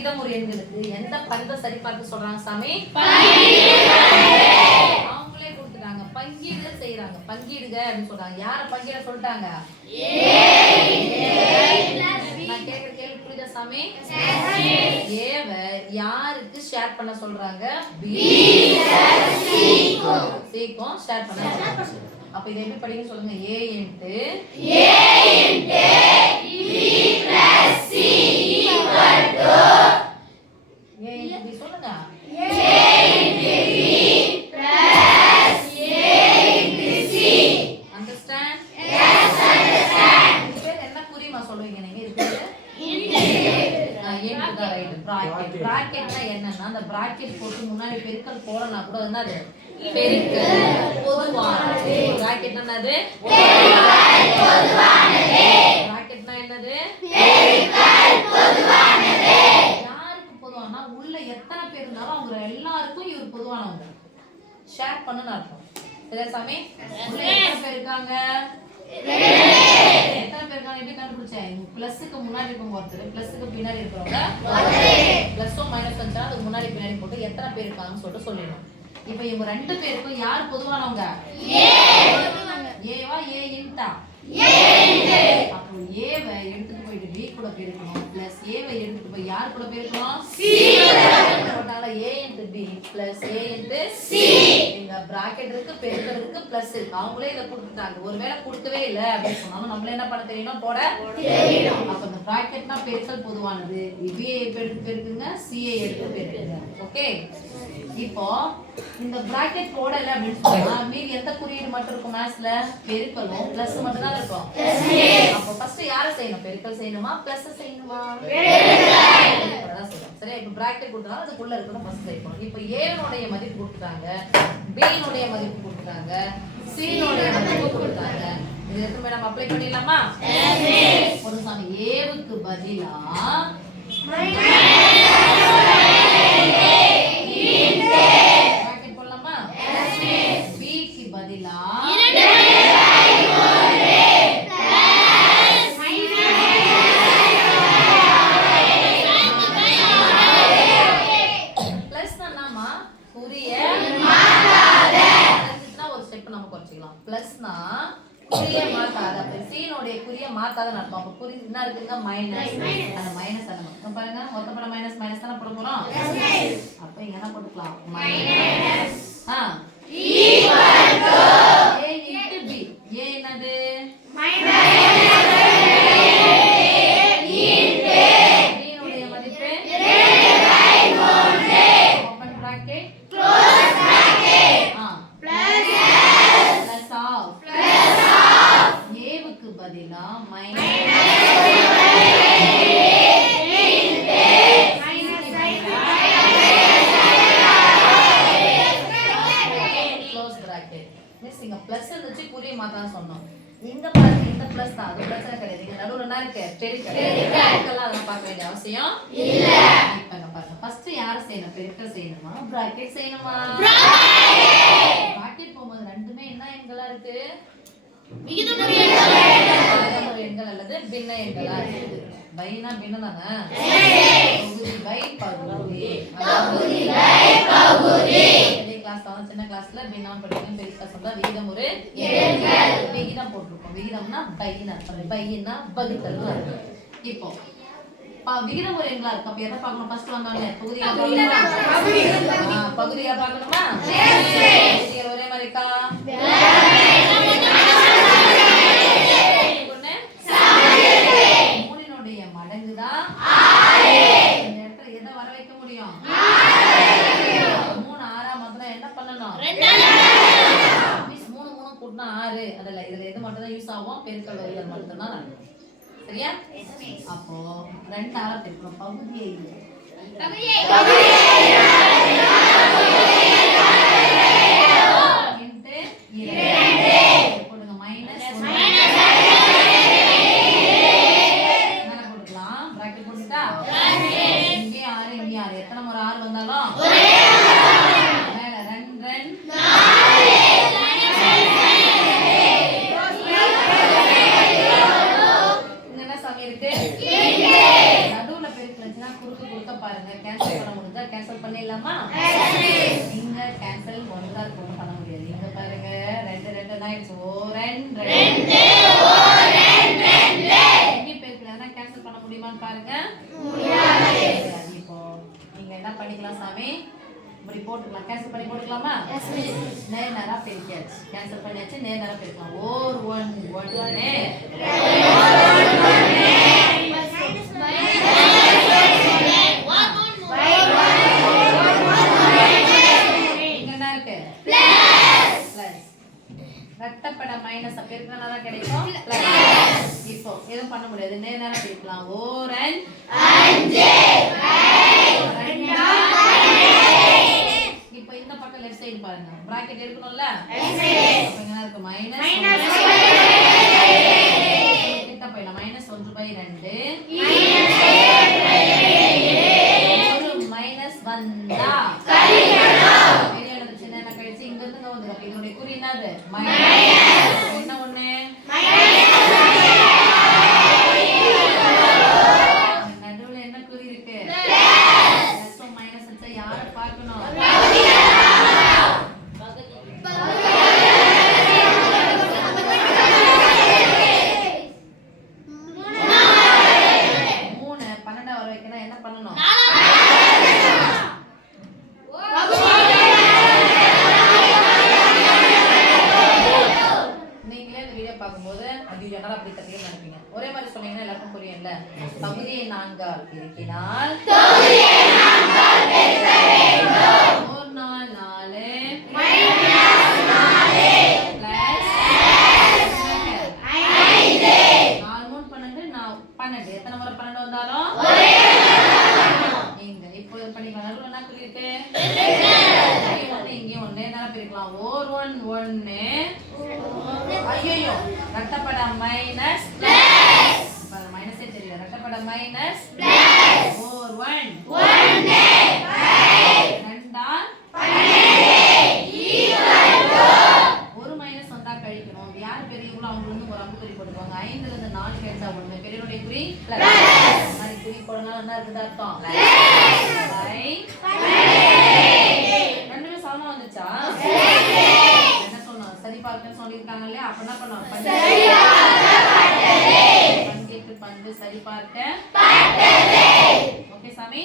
விகிதமுறு எண்களுக்கு எந்த பண்பை சரி பார்த்து சொல்றாங்க சாமி? அவங்களே கொடுத்துட்டாங்க, பங்கீடு செய்யறாங்க. பங்கீடுக அப்படின்னு சொல்றாங்க. யார பங்கீட சொல்லிட்டாங்க? நான் கேட்கிற கேள்வி புரியுதா சாமி? ஏவ யாருக்கு ஷேர் பண்ண சொல்றாங்க? சிக்கும் ஷேர் பண்ண சொல்றாங்க. அப்ப இதை எப்படி படிக்க சொல்லுங்க? a இன்டு சொல்லுங்க. அண்டர்ஸ்டாண்ட்? என்ன புரியுமா சொல்லுவீங்க நீங்க? பிராக்கெட்னா என்னன்னா அந்த பிராக்கெட் போட்டு முன்னாடி பெருக்கல் போடனா கூட என்னது? பெருக்கல் பொதுவானது. பிராக்கெட்னா என்னது? பிராக்கெட்னா என்னது? பெருக்கல் பொதுவானது. யாருக்கு பொதுவானா? உள்ள எத்தனை பேர் இருந்தாலும் அவங்க எல்லாருக்கும் இவர் பொதுவானவங்க. ஷேர் பண்ணுன்னு அர்த்தம். சரியா சாமி? உள்ள எத்தனை பேர் இருக்காங்க? எத்தனை பேர் இருக்காங்க? எப்படி கண்டுபிடிச்சேன்? பிளஸ்க்கு முன்னாடி இருக்கும் ஒருத்தர், பிளஸ்க்கு பின்னாடி இருக்கிறவங்க பிளஸும் மைனஸ் வச்சா அதுக்கு முன்னாடி பின்னாடி போட்டு எத்தனை பேர் இருக்காங்கன்னு சொல்லிட்டு சொல்லிடணும். இப்ப இவங்க ரெண்டு பேருக்கும் யார் பொதுவானவங்க? ஏவா ஏ இன்டா? அப்போ ஏவை எடுத்துட்டு போயிட்டு பி கூட பெருக்கணும், பிளஸ் ஏவை எடுத்துட்டு போய் யார் கூட பெருக்கணும்? சி கூட போட்டால a into b plus a into c. இங்க பிராக்கெட் இருக்கு, பெருக்கல் இருக்கு, பிளஸ் இருக்கு. அவங்களே இத கொடுத்துட்டாங்க. ஒருவேளை கொடுக்கவே இல்ல அப்படின்னு சொன்னாலும் நம்மள என்ன பண்ண தெரியணும்? போட தெரியணும். அப்ப இந்த பிராக்கெட்னா பெருக்கல் பொதுவானது. b ஐ எடுத்து பெருக்குங்க, c ஐ எடுத்து பெருக்குங்க. ஓகே. இப்போ இந்த பிராக்கெட் போடல அப்படின்னு சொன்னா மீதி எந்த குறியீடு மட்டும் இருக்கும்? மேத்ஸ்ல பெருக்கலும் பிளஸ் மட்டும் தான் இருக்கும். அப்ப ஃபர்ஸ்ட் யார செய்யணும்? பெருக்கல் செய்யணுமா பிளஸ் செய்யணுமா? பெருக்கல் செய்யணும். சரி, இப்போ பிராக்கெட் கொடுத்தாலும் அதுக்குள்ள இருக்கணும் ஃபர்ஸ்ட் செய்யணும். இப்போ a னுடைய மதிப்பு கொடுத்துட்டாங்க, b னுடைய மதிப்பு கொடுத்துட்டாங்க, c னுடைய மதிப்பு கொடுத்தாங்க. இது எதுமே நம்ம அப்ளை பண்ணிடலாமா? ஒரு சாமி a வுக்கு பதிலா என்ன இருக்குங்க? மைனஸ். அந்த மைனஸ் என்ன பாருங்க, மொத்தப்பட மைனஸ் மைனஸ் தான போட போறோம். அப்ப இங்க என்ன போட்டுக்கலாம்? Minus equal to a into b. a என்னது? மைனஸ் இன்டு b னுடைய மதிப்பு 2/3. Open bracket close bracket plus half a வுக்கு பதிலா மைனஸ் சொன்னோம். இங்க பாருங்க, இந்த பிளஸ் தான், அது பிரச்சனை கிடையாது. இங்க நடுவுல என்ன இருக்கு? பெருக்கல். பெருக்கல் அதெல்லாம் பார்க்க வேண்டிய அவசியம் இல்ல. இப்போ இங்க பாருங்க, ஃபர்ஸ்ட் யார செய்யணும்? பெருக்கல் செய்யணுமா பிராக்கெட் செய்யணுமா? பிராக்கெட் போகும்போது ரெண்டுமே என்ன எண்களா இருக்கு? விகிதமுறு எண்கள் அல்லது பின்ன எண்களா இருக்கு. பைனா பின்ன தானே? பகுதி பை பகுதி. பகுதி பை பகுதி. சின்ன கிளாஸ்ல பின்னம் படிக்கணும், பெரிய கிளாஸ்ல விகிதமுறு எண்கள். விகிதம் போட்டுருக்கோம். விகிதம்னா பைனா, பைனா வகுத்தல். இப்போ விகிதமுறு எண்களா இருக்கு. அப்ப எதை பார்க்கணும்? ஃபர்ஸ்ட் வந்தாங்க பகுதியா பார்க்கணுமா? பகுதியா பார்க்கணுமா? பகுதிகள் ஒரே மாதிரி இருக்கா? மூணினுடைய மடங்குதான் 6. இந்த இடத்துல எதை வர வைக்க முடியும்? 3 6 மாத்திரம் என்ன பண்ணணும்? 3 3 கூட்டினா 6. அதல்ல, இதுல எது மட்டும் தான் யூஸ் ஆகும்? பெருக்கல் வகுத்தல் மட்டும் தான் நடக்கும். சரியா? அப்போ 2 6 திருப்பணும். பகுதியை போடுங்க. மைனஸ் போட்டுக்கலாம். பிராக்கெட் போட்டுட்டா இங்கே 6 இங்கே 6. எத்தனை முறை 6 வந்தாலும் மேல 2 2 நடுவுல பெருக்கல் வச்சுன்னா குறுக்க பாருங்க. கேன்சல் பண்ண முடிஞ்சா கேன்சல் பண்ணிடலாமா? இங்க கேன்சல் ஒன்றா இருக்கும், பண்ண முடியாது. இங்க பாருங்க 2 2 ஆயிடுச்சு. ஓ 2 2 ஓ 2 2 எங்க பேருக்குனா கேன்சல் பண்ண முடியுமான்னு பாருங்க. முடியாது. இப்போ நீங்க என்ன பண்ணிக்கலாம் சாமி? இப்படி போட்டுக்கலாம். கேன்சல் பண்ணி போட்டுக்கலாமா? Yes miss. நேரா பெருக்கியாச்சு. கேன்சல் பண்ணியாச்சு. நேரா பெருக்கலாம். ஓர் 1 1 ரெட்டப்பட மைனஸ் பெருக்கினா தான் கிடைக்கும். இப்போ எதுவும் பண்ண முடியாது. நேரா பெருக்கலாம். ஓர் 5 இப்போ இந்த பக்கம் லெஃப்ட் சைடு பாருங்க. பிராக்கெட் இருக்கணும்ல? அப்ப என்ன இருக்கு? மைனஸ் கிட்ட போயிடலாம். -1/2 ஒரு மைனஸ் வந்தா பெரிய எழுத்து சின்ன என்ன கழிச்சு இங்க இருந்து இங்க வந்துடும். இதனுடைய குறி என்னது? மைனஸ். என்ன ஒண்ணு? நடுவுல என்ன குறி இருக்கு? பிளஸ் மைனஸ் வச்சா யாரை பார்க்கணும்? என்ன பண்ணணும்? நீங்களே இந்த வீடியோ பார்க்கும்போது அது என்னடா அப்படி தட்டியே நினைப்பீங்க. ஒரே மாதிரி சொன்னீங்கன்னா எல்லாருக்கும் புரியும்ல. பகுதியை 4 ஆல் பெருக்கினால் ஒரு நாள் 4 12 எத்தனை முறை 12 வந்தாலும் இங்க இப்போ பண்ணிக்கலாம். நடுவுல என்ன குறி இருக்கு? இங்கே ஒண்ணு என்ன பிரிக்கலாம்? ஓர் 1 1 ஐயோ ரெட்டப்பட மைனஸ் பிளஸ் மைனஸே தெரியல. ரெட்டப்பட மைனஸ் பிளஸ் ஓர் 1 1 ரெண்டால் 12 ஒரு மைனஸ் வந்தா கழிக்கணும். யார் பெரியவங்களோ அவங்க வந்து ஒரு அம்பு குறி போட்டுப்பாங்க. 5ல இருந்து 4 கிடைச்சா ஒண்ணு. பெரியனுடைய குறி பிளஸ். மாதிரி குறி போடுங்க. என்ன இருக்குது அர்த்தம்? ரெண்டுமே சமமா வந்துச்சா? என்ன சொல்லணும்? சரி பார்க்கன்னு சொல்லியிருக்காங்க இல்லையா? அப்ப என்ன பண்ணணும்? பங்கேற்று பண்பு சரி பார்க்க. ஓகே சாமி?